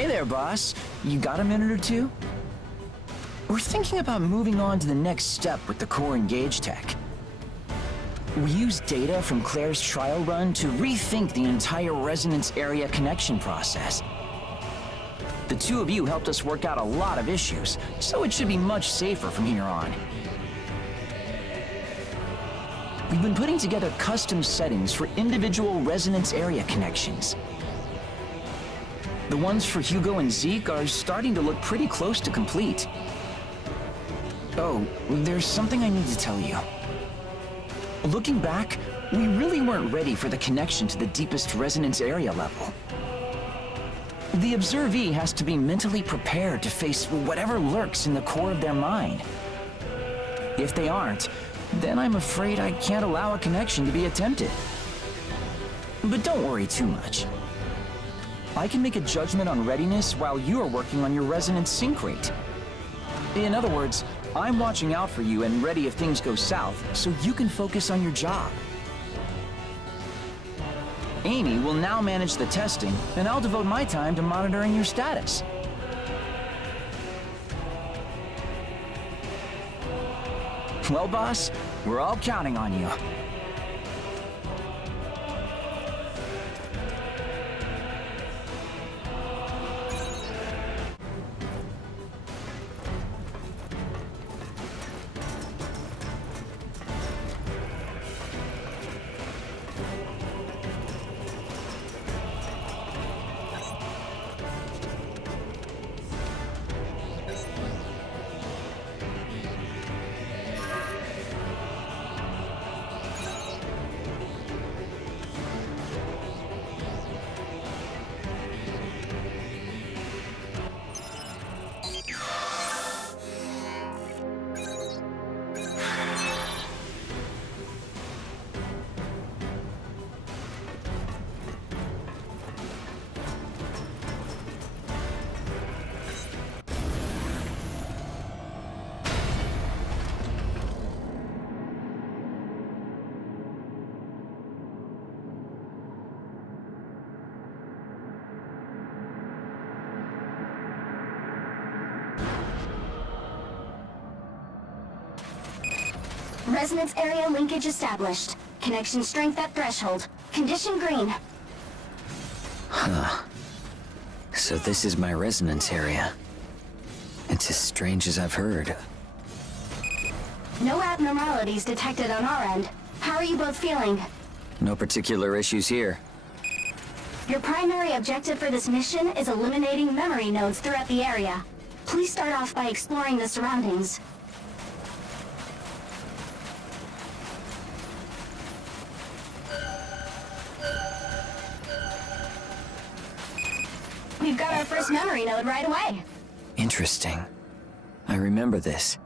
Hey there, boss. You got a minute or two? We're thinking about moving on to the next step with the core engage tech. We used data from Claire's trial run to rethink the entire resonance area connection process. The two of you helped us work out a lot of issues, so it should be much safer from here on. We've been putting together custom settings for individual resonance area connections. The ones for Hugo and Zeke are starting to look pretty close to complete. Oh, there's something I need to tell you. Looking back, we really weren't ready for the connection to the deepest resonance area level. The observee has to be mentally prepared to face whatever lurks in the core of their mind. If they aren't, then I'm afraid I can't allow a connection to be attempted. But don't worry too much. I can make a judgment on readiness while you are working on your resonance sync rate. In other words, I'm watching out for you and ready if things go south, so you can focus on your job. Amy will now manage the testing, and I'll devote my time to monitoring your status. Well, boss, we're all counting on you. Resonance area linkage established. Connection strength at threshold. Condition green. Huh. So this is my resonance area. It's as strange as I've heard. No abnormalities detected on our end. How are you both feeling? No particular issues here. Your primary objective for this mission is eliminating memory nodes throughout the area. Please start off by exploring the surroundings. We've got our first memory node right away. Interesting. I remember this.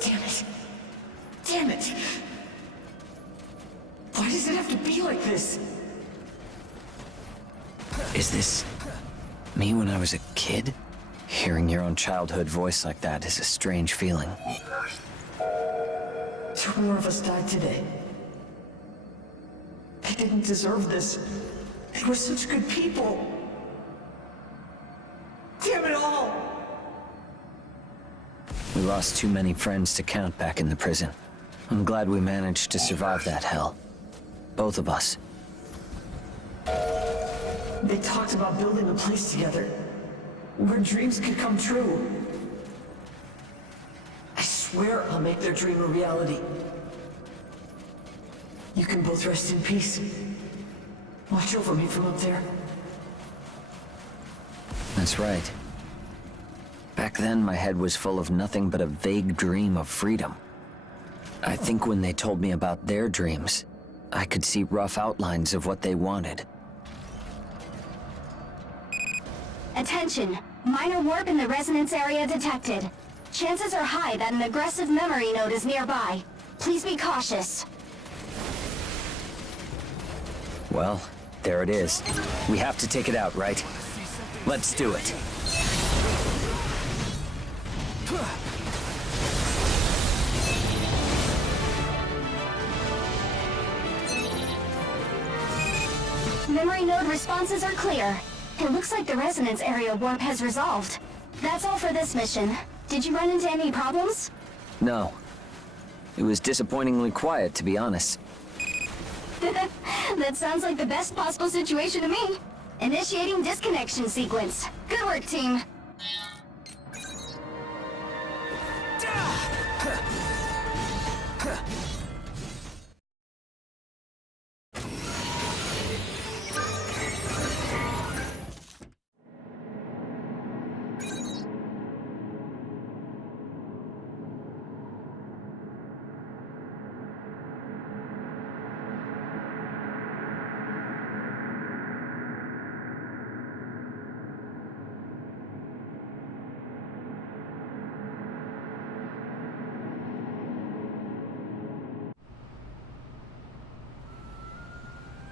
Damn it. Damn it. Why does it have to be like this? Is this me when I was a kid? Hearing your own childhood voice like that is a strange feeling. 2 more of us died today. They didn't deserve this. They were such good people. Damn it all! We lost too many friends to count back in the prison. I'm glad we managed to survive that hell. Both of us. They talked about building a place together, where dreams could come true. I swear I'll make their dream a reality. You can both rest in peace. Watch over me from up there. That's right. Back then, my head was full of nothing but a vague dream of freedom. I think when they told me about their dreams, I could see rough outlines of what they wanted. Attention! Minor warp in the resonance area detected. Chances are high that an aggressive memory node is nearby. Please be cautious. Well, there it is. We have to take it out, right? Let's do it. Memory node responses are clear. It looks like the resonance area warp has resolved. That's all for this mission. Did you run into any problems? No. It was disappointingly quiet, to be honest. That sounds like the best possible situation to me. Initiating disconnection sequence. Good work, team.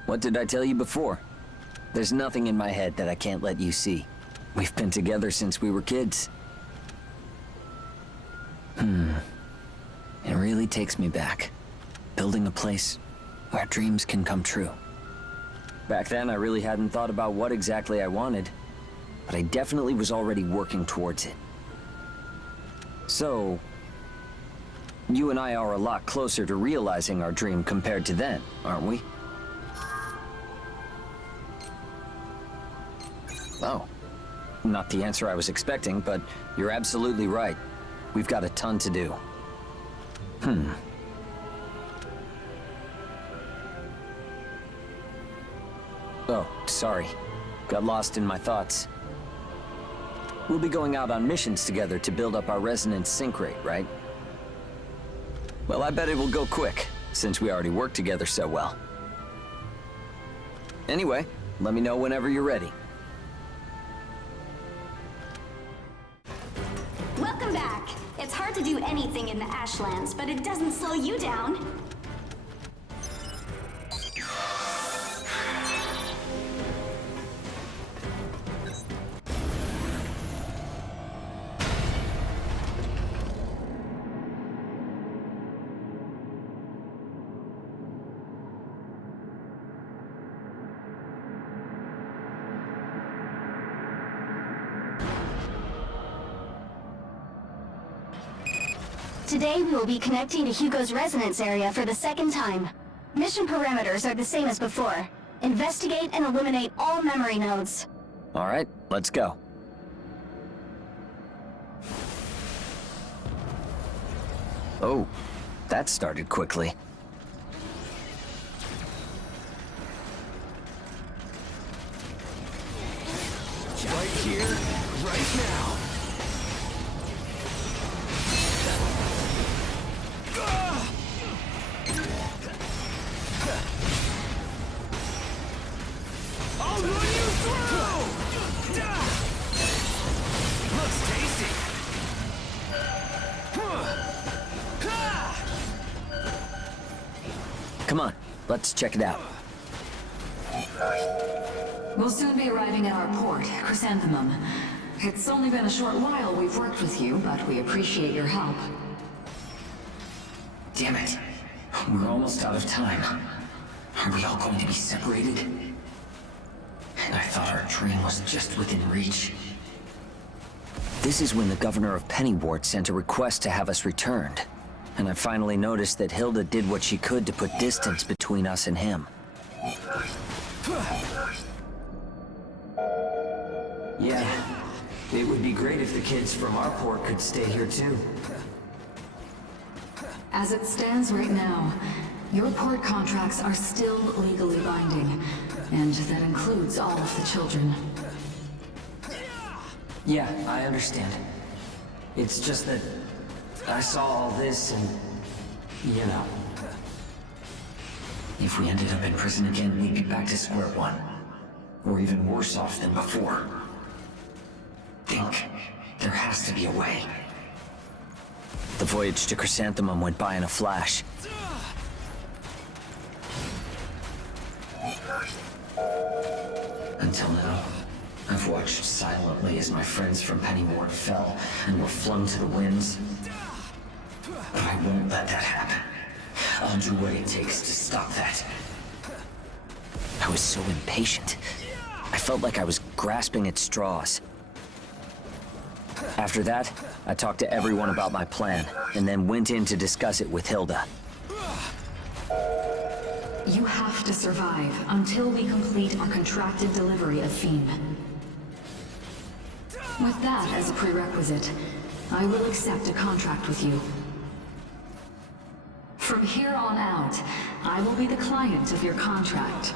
What did I tell you before? There's nothing in my head that I can't let you see. We've been together since we were kids. It really takes me back. Building a place where dreams can come true. Back then, I really hadn't thought about what exactly I wanted, but I definitely was already working towards it. So, you and I are a lot closer to realizing our dream compared to then, aren't we? Oh. Not the answer I was expecting, but you're absolutely right. We've got a ton to do. Oh, sorry. Got lost in my thoughts. We'll be going out on missions together to build up our resonance sync rate, right? Well, I bet it will go quick, since we already work together so well. Anyway, let me know whenever you're ready. Welcome back. It's hard to do anything in the Ashlands, but it doesn't slow you down. Today we will be connecting to Hugo's resonance area for the second time. Mission parameters are the same as before. Investigate and eliminate all memory nodes. All right, let's go. Oh, that started quickly. Right here, right now. I'll run you through! Looks tasty. Come on, let's check it out. We'll soon be arriving at our port, Chrysanthemum. It's only been a short while we've worked with you, but we appreciate your help. Damn it. We're almost out of time. Are we all going to be separated? I thought our dream was just within reach. This is when the governor of Pennywort sent a request to have us returned. And I finally noticed that Hilda did what she could to put distance between us and him. Yeah, it would be great if the kids from our port could stay here too. As it stands right now, your port contracts are still legally binding, and that includes all of the children. Yeah, I understand. It's just that I saw all this and, you know. If we ended up in prison again, we'd be back to square one. Or even worse off than before. Think, there has to be a way. The voyage to Chrysanthemum went by in a flash. Until now, I've watched silently as my friends from Pennywort fell and were flung to the winds. But I won't let that happen. I'll do what it takes to stop that. I was so impatient. I felt like I was grasping at straws. After that, I talked to everyone about my plan, and then went in to discuss it with Hilda. You have to survive until we complete our contracted delivery of Fiend. With that as a prerequisite, I will accept a contract with you. From here on out, I will be the client of your contract.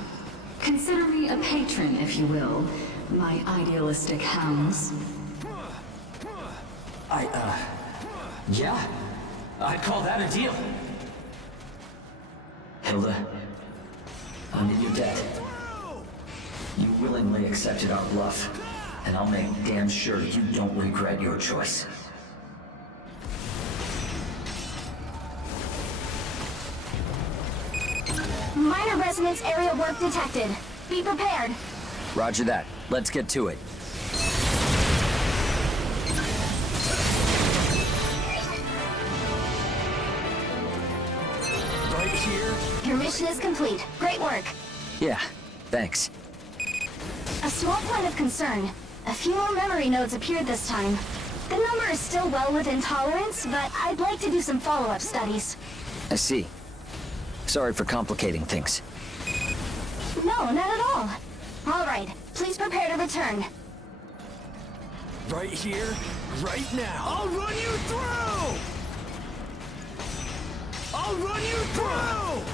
Consider me a patron, if you will, my idealistic hounds. Yeah. I'd call that a deal. Hilda, I'm in your debt. You willingly accepted our bluff, and I'll make damn sure you don't regret your choice. Minor resonance area work detected. Be prepared. Roger that. Let's get to it. Right here. Your mission is complete. Great work. Yeah, thanks. A small point of concern. A few more memory nodes appeared this time. The number is still well within tolerance, but I'd like to do some follow-up studies. I see. Sorry for complicating things. No, not at all. All right, please prepare to return. Right here. Right now. I'll run you through! I'll run you through!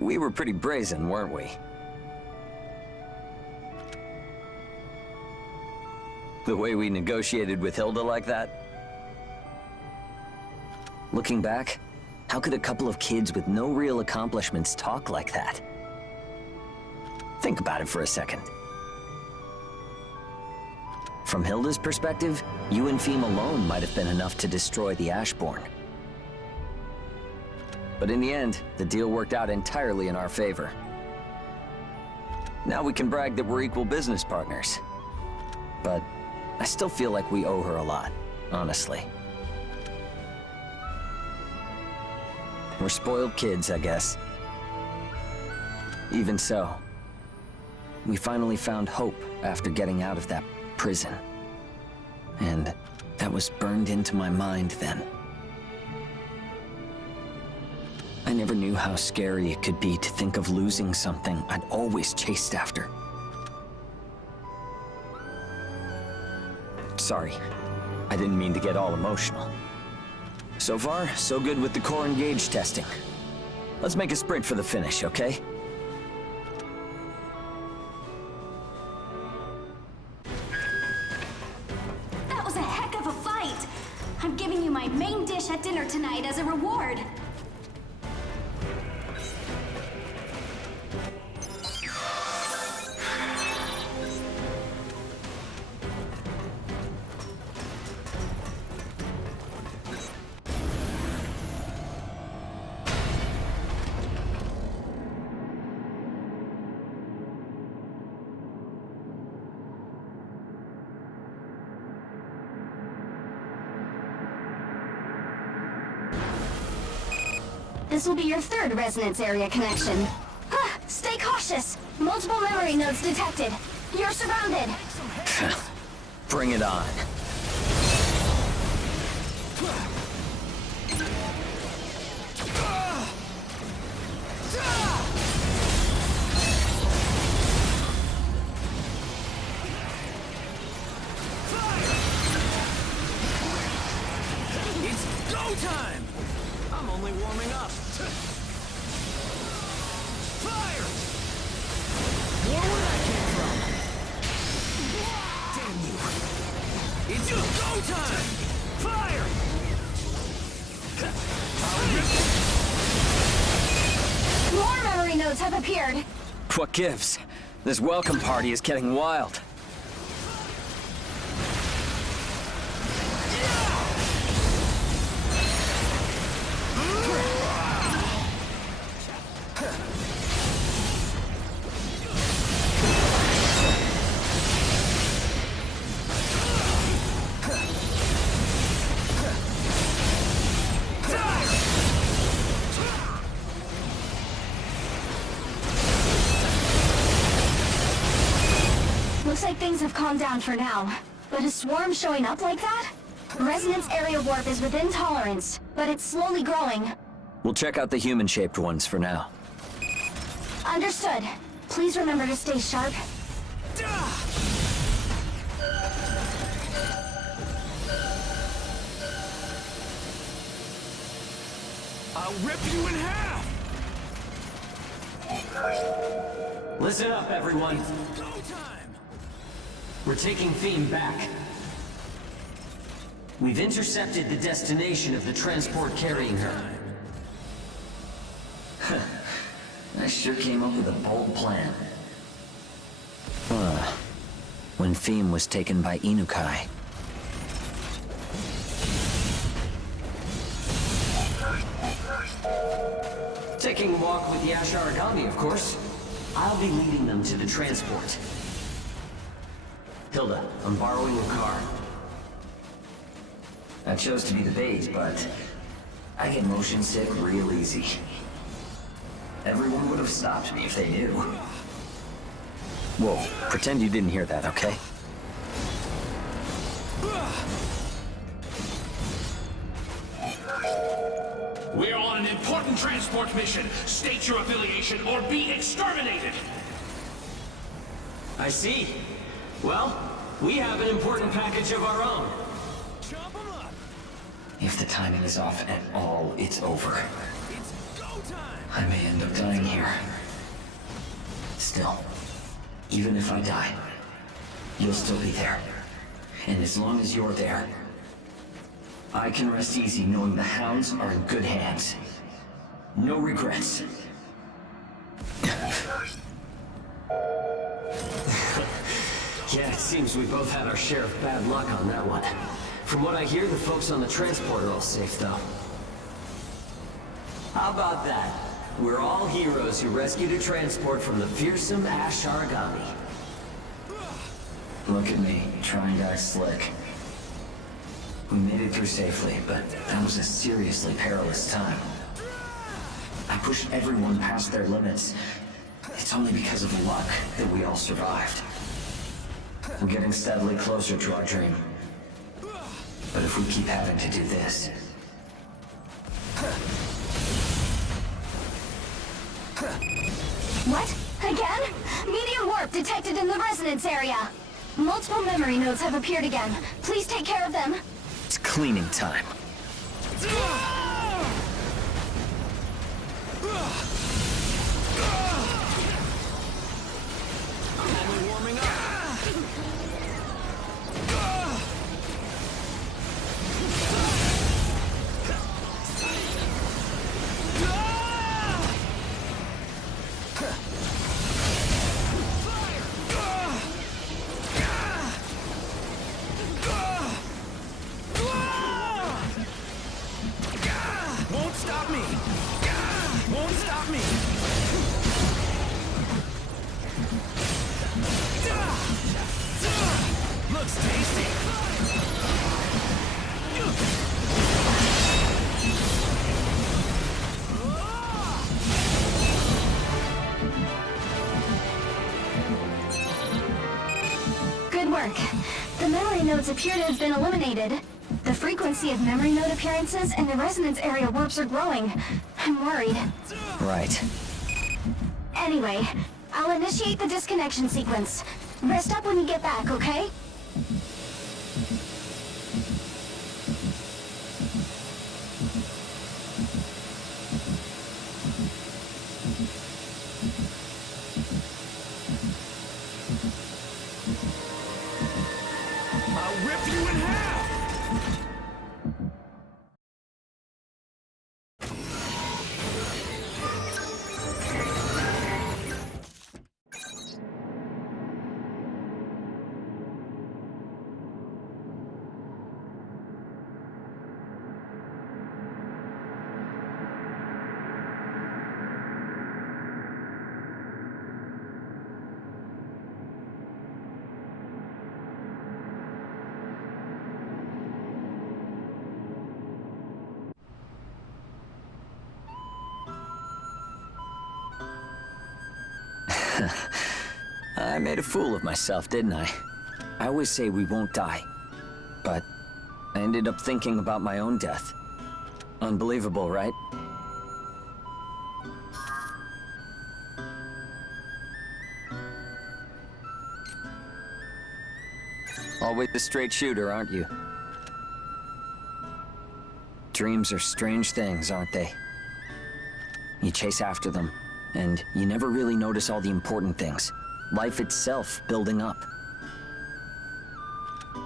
We were pretty brazen, weren't we? The way we negotiated with Hilda like that? Looking back, how could a couple of kids with no real accomplishments talk like that? Think about it for a second. From Hilda's perspective, you and Feem alone might have been enough to destroy the Ashborn. But in the end, the deal worked out entirely in our favor. Now we can brag that we're equal business partners. But I still feel like we owe her a lot, honestly. We're spoiled kids, I guess. Even so, we finally found hope after getting out of that prison. And that was burned into my mind then. I never knew how scary it could be to think of losing something I'd always chased after. Sorry, I didn't mean to get all emotional. So far, so good with the core and gauge testing. Let's make a sprint for the finish, okay? That was a heck of a fight! I'm giving you my main dish at dinner tonight as a reward. This will be your third resonance area connection. Huh, stay cautious! Multiple memory nodes detected. You're surrounded. Bring it on. It's go time! I'm only warming up. Fire! More where that came from! Damn you! It's your go time! Fire! More memory nodes have appeared. What gives? This welcome party is getting wild. Looks like things have calmed down for now. But a swarm showing up like that? Resonance area warp is within tolerance, but it's slowly growing. We'll check out the human-shaped ones for now. Understood. Please remember to stay sharp. I'll rip you in half! Listen up, everyone. Go time! We're taking Theme back. We've intercepted the destination of the transport carrying her. I sure came up with a bold plan. When Theme was taken by Inukai. Taking a walk with the Ash Aragami, of course. I'll be leading them to the transport. Hilda, I'm borrowing your car. I chose to be the bait, but I get motion sick real easy. Everyone would have stopped me if they knew. Whoa, pretend you didn't hear that, okay? We're on an important transport mission. State your affiliation or be exterminated! I see. Well, we have an important package of our own. Chop 'em up! If the timing is off at all, it's over. It's go time! I may end up dying here. Still, even if I die, you'll still be there. And as long as you're there, I can rest easy knowing the hounds are in good hands. No regrets. Yeah, it seems we both had our share of bad luck on that one. From what I hear, the folks on the transport are all safe, though. How about that? We're all heroes who rescued a transport from the fearsome Ash Aragami. Look at me, trying to act slick. We made it through safely, but that was a seriously perilous time. I pushed everyone past their limits. It's only because of luck that we all survived. We're getting steadily closer to our dream. But if we keep having to do this... What? Again? Medium warp detected in the resonance area. Multiple memory nodes have appeared again. Please take care of them. It's cleaning time. I'm only warming up. Won't stop me! Won't stop me! Looks tasty! Good work. The memory nodes appear to have been eliminated. The frequency of memory node appearances and the resonance area warps are growing. I'm worried. Right. Anyway, I'll initiate the disconnection sequence. Rest up when you get back, okay? I made a fool of myself, didn't I? I always say we won't die, but I ended up thinking about my own death. Unbelievable, right? Always a straight shooter, aren't you? Dreams are strange things, aren't they? You chase after them, and you never really notice all the important things. Life itself building up.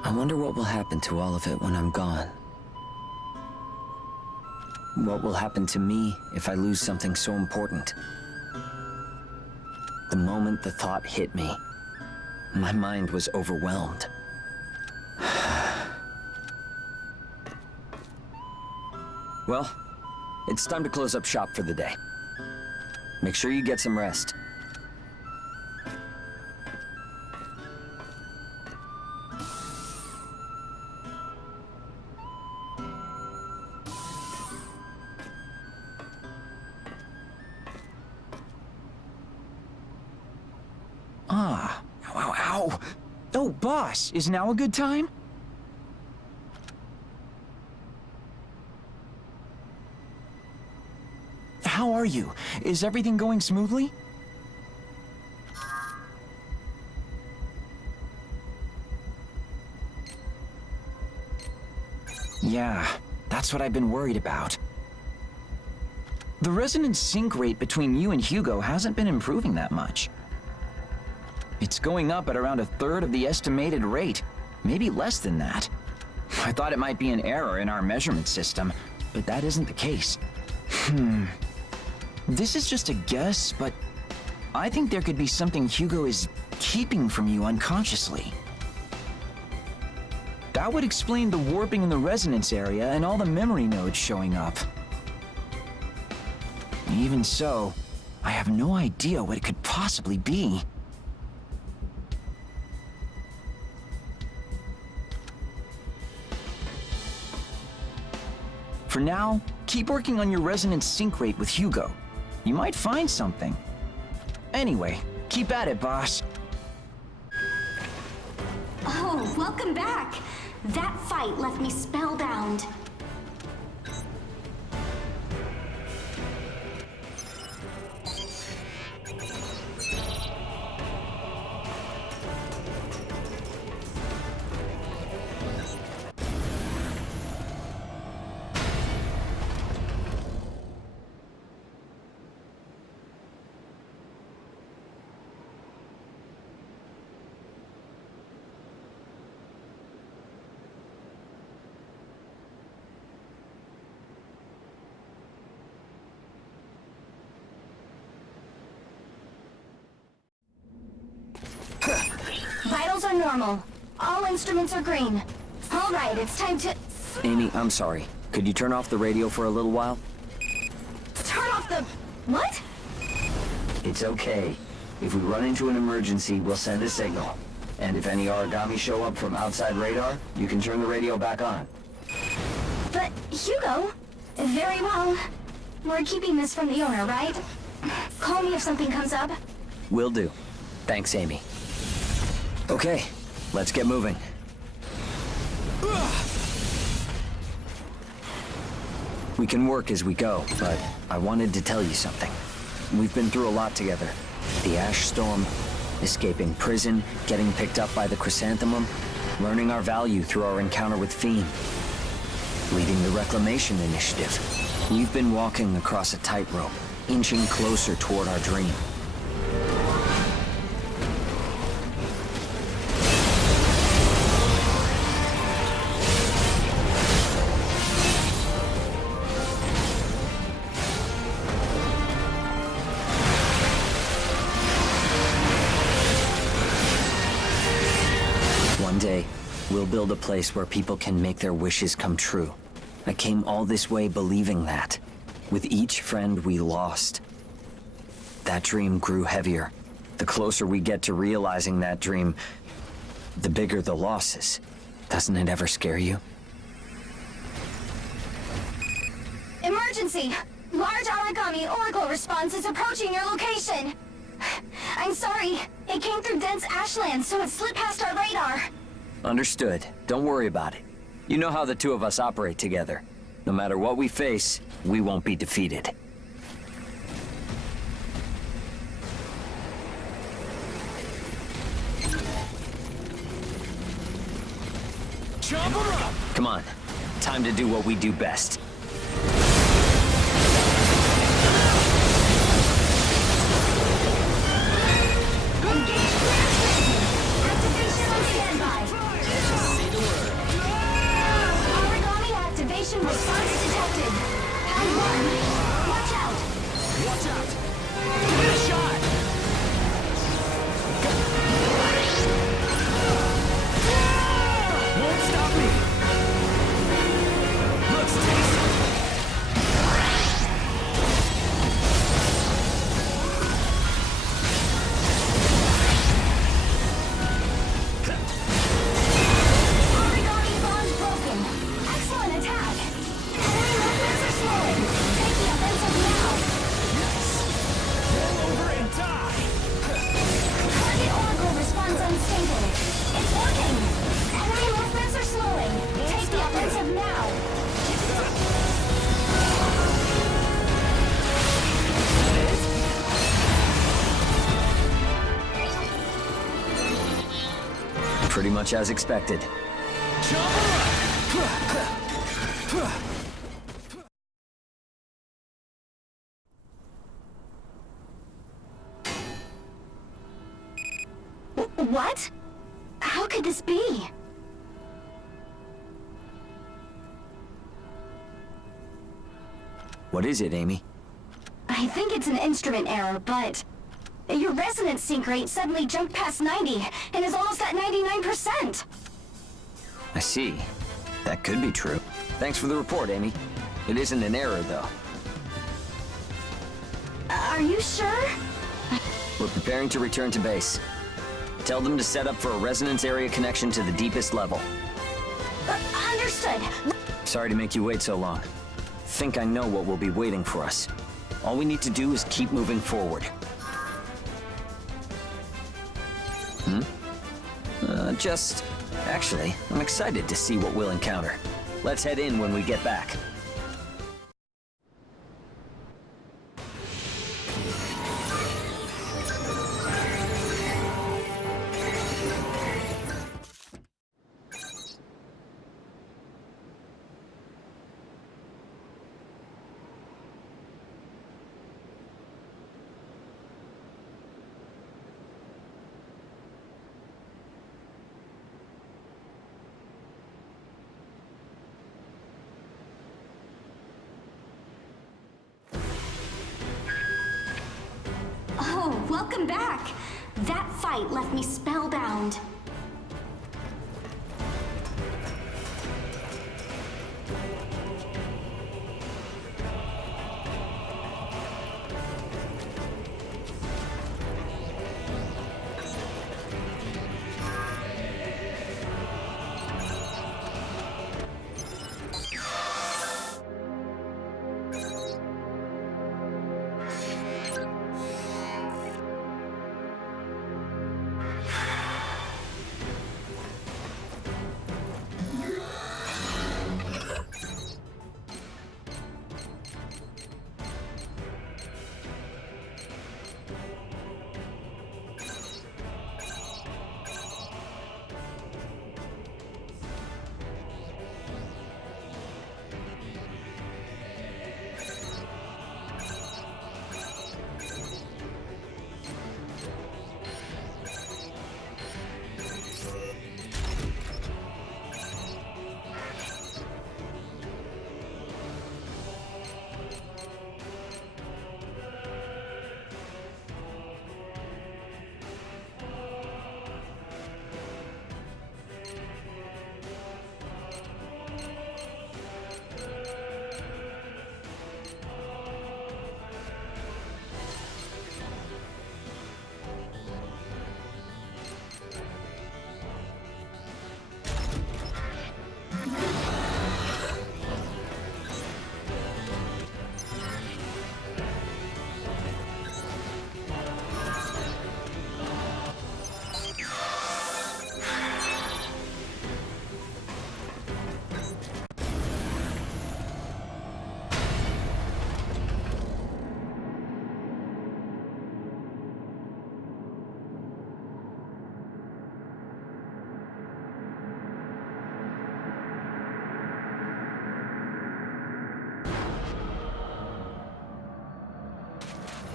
I wonder what will happen to all of it when I'm gone. What will happen to me if I lose something so important? The moment the thought hit me, my mind was overwhelmed. Well, it's time to close up shop for the day. Make sure you get some rest. Ah, ow, ow. Oh, boss, is now a good time? How are you? Is everything going smoothly? Yeah, that's what I've been worried about. The resonance sync rate between you and Hugo hasn't been improving that much. It's going up at around 1/3 of the estimated rate, maybe less than that. I thought it might be an error in our measurement system, but that isn't the case. This is just a guess, but I think there could be something Hugo is keeping from you unconsciously. That would explain the warping in the resonance area and all the memory nodes showing up. Even so, I have no idea what it could possibly be. For now, keep working on your resonance sync rate with Hugo. You might find something. Anyway, keep at it, boss. Oh, welcome back. That fight left me spellbound. Vitals are normal. All instruments are green. All right, it's time to... Amy, I'm sorry. Could you turn off the radio for a little while? Turn off the... What? It's okay. If we run into an emergency, we'll send a signal. And if any origami show up from outside radar, you can turn the radio back on. But, Hugo... Very well. We're keeping this from the owner, right? Call me if something comes up. Will do. Thanks, Amy. Okay, let's get moving. We can work as we go, but I wanted to tell you something. We've been through a lot together. The Ash Storm, escaping prison, getting picked up by the Chrysanthemum, learning our value through our encounter with Fiend, leading the Reclamation Initiative. We've been walking across a tightrope, inching closer toward our dream. One day, we'll build a place where people can make their wishes come true. I came all this way believing that. With each friend we lost, that dream grew heavier. The closer we get to realizing that dream, the bigger the losses. Doesn't it ever scare you? Emergency! Large origami oracle response is approaching your location. I'm sorry. It came through dense ashland, so it slipped past our radar. Understood. Don't worry about it. You know how the two of us operate together. No matter what we face, we won't be defeated. Jump her up! Come on. Time to do what we do best. Engage crash rating. Activation on standby. Origami activation response detected. Pad 1. Watch out. Watch out! Give it a shot! Won't stop me! Looks tasty! Origami bond broken. Excellent attack. Enemy movements are slowing. Take the offensive now. Roll over and die! Target oracle responds unstable. It's working. Enemy movements are slowing. Take the offensive now. Pretty much as expected. Jump her up! What? How could this be? What is it, Amy? I think it's an instrument error, but your resonance sync rate suddenly jumped past 90 and is almost at 99%. I see. That could be true. Thanks for the report, Amy. It isn't an error, though. Are you sure? We're preparing to return to base. Tell them to set up for a resonance area connection to the deepest level. Understood. Sorry to make you wait so long. Think I know what will be waiting for us. All we need to do is keep moving forward. Actually, I'm excited to see what we'll encounter. Let's head in when we get back. Oh, welcome back. That fight left me spellbound.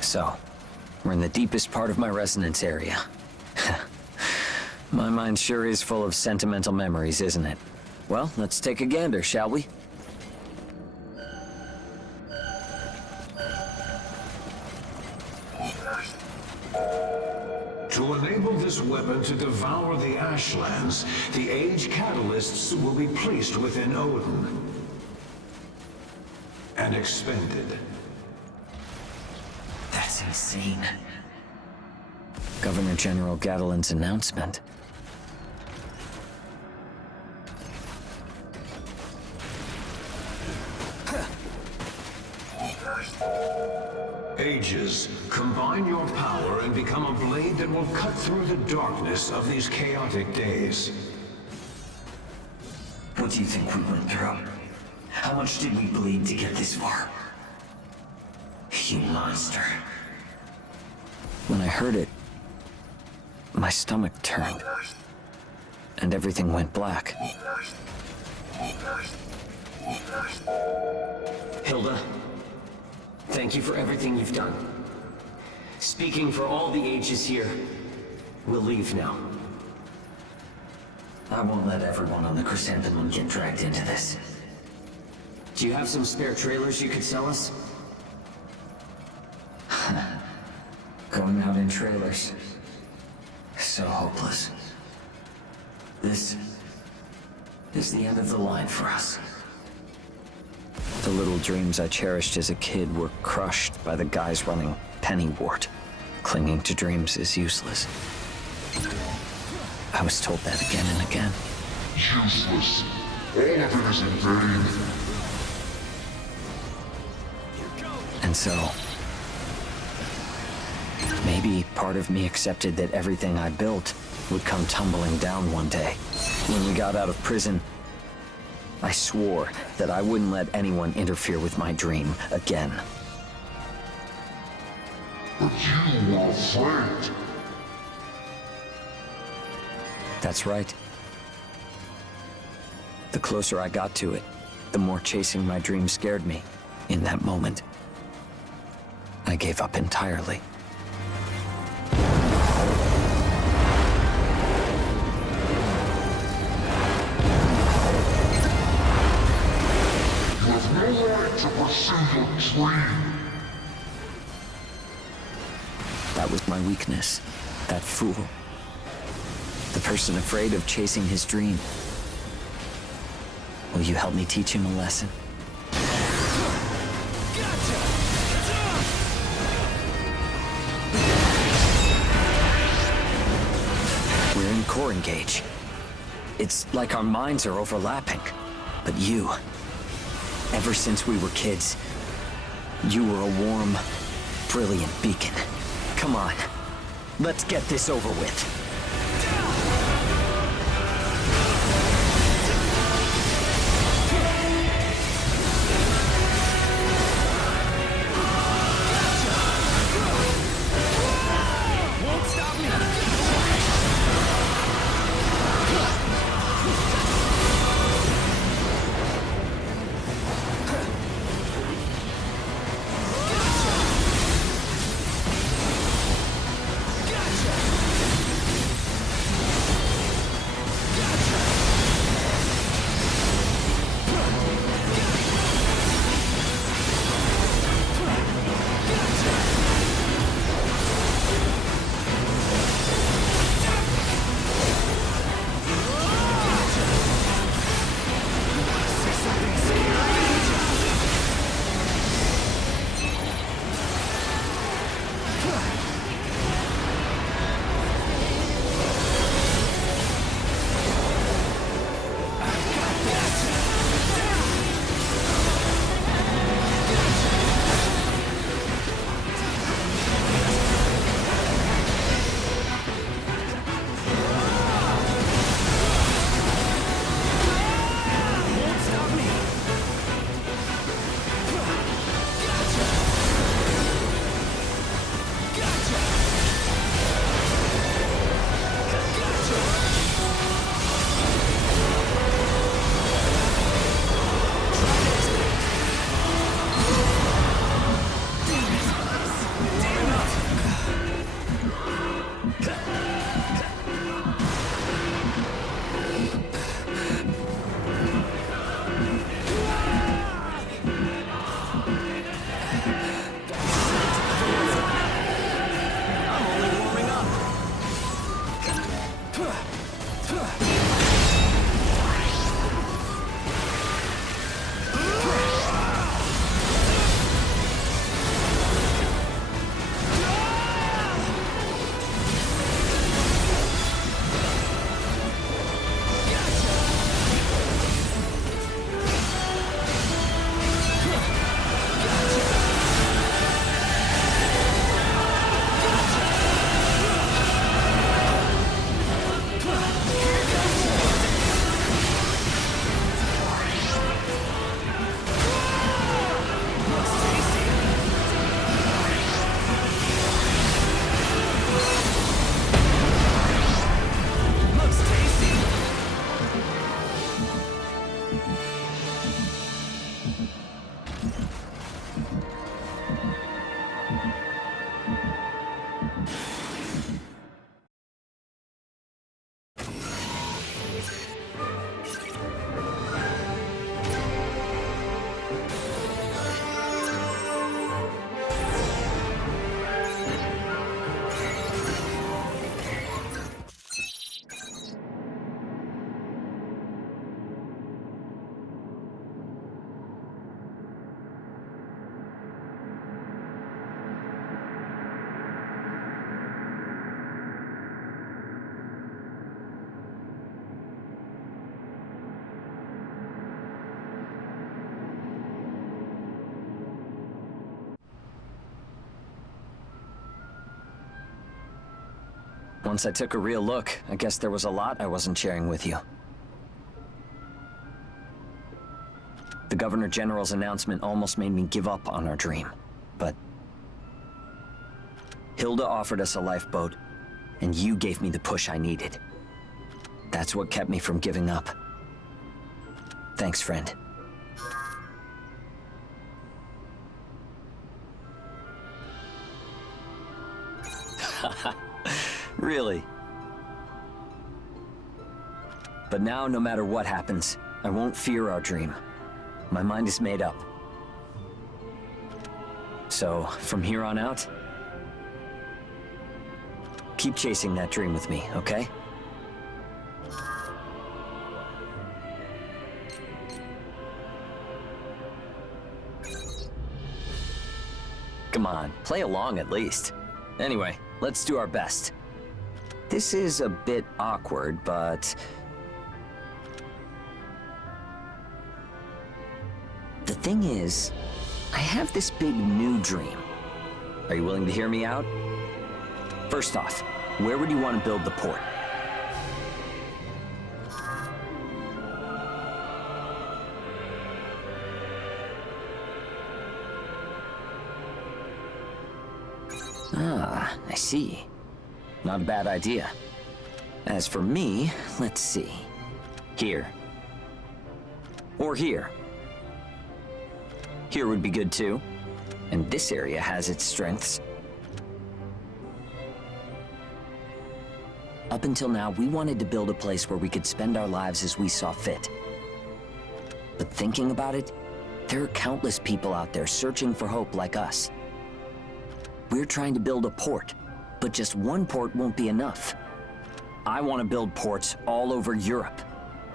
So, we're in the deepest part of my resonance area. My mind sure is full of sentimental memories, isn't it? Well, let's take a gander, shall we? To enable this weapon to devour the Ashlands, the Age Catalysts will be placed within Odin and expended. That's insane. Governor General Gatlin's announcement. Ages, combine your power and become a blade that will cut through the darkness of these chaotic days. What do you think we went through? How much did we bleed to get this far? You monster. When I heard it, my stomach turned, and everything went black. Hilda, thank you for everything you've done. Speaking for all the ages here, we'll leave now. I won't let everyone on the Chrysanthemum get dragged into this. Do you have some spare trailers you could sell us? Going out in trailers. So hopeless. This is the end of the line for us. The little dreams I cherished as a kid were crushed by the guys running Pennywort. Clinging to dreams is useless. I was told that again and again. Useless. All of it is in vain. And so, maybe part of me accepted that everything I built would come tumbling down one day. When we got out of prison, I swore that I wouldn't let anyone interfere with my dream again. But you were afraid. That's right. The closer I got to it, the more chasing my dream scared me. In that moment, I gave up entirely. You have no right to pursue your dream. That was my weakness. That fool. The person afraid of chasing his dream. Will you help me teach him a lesson? We're in core engage. It's like our minds are overlapping. But you, ever since we were kids, you were a warm, brilliant beacon. Come on, let's get this over with. Once I took a real look, I guess there was a lot I wasn't sharing with you. The Governor General's announcement almost made me give up on our dream, but Hilda offered us a lifeboat, and you gave me the push I needed. That's what kept me from giving up. Thanks, friend. Really? But now, no matter what happens, I won't fear our dream. My mind is made up. So, from here on out, keep chasing that dream with me, okay? Come on, play along at least. Anyway, let's do our best. This is a bit awkward, but... the thing is, I have this big new dream. Are you willing to hear me out? First off, where would you want to build the port? Ah, I see. Not a bad idea. As for me, let's see. Here. Or here. Here would be good too. And this area has its strengths. Up until now, we wanted to build a place where we could spend our lives as we saw fit. But thinking about it, there are countless people out there searching for hope like us. We're trying to build a port, but just one port won't be enough. I want to build ports all over Europe.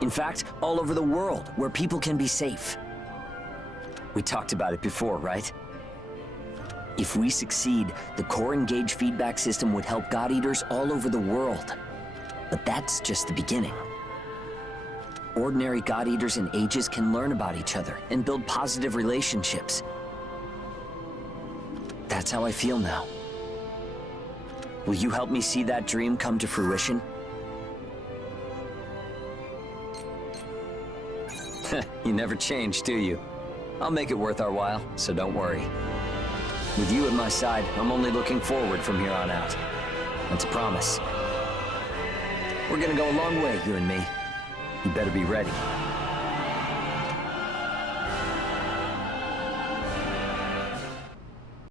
In fact, all over the world, where people can be safe. We talked about it before, right? If we succeed, the core engage feedback system would help God Eaters all over the world. But that's just the beginning. Ordinary God Eaters and Ages can learn about each other and build positive relationships. That's how I feel now. Will you help me see that dream come to fruition? You never change, do you? I'll make it worth our while, so don't worry. With you at my side, I'm only looking forward from here on out. That's a promise. We're gonna go a long way, you and me. You better be ready.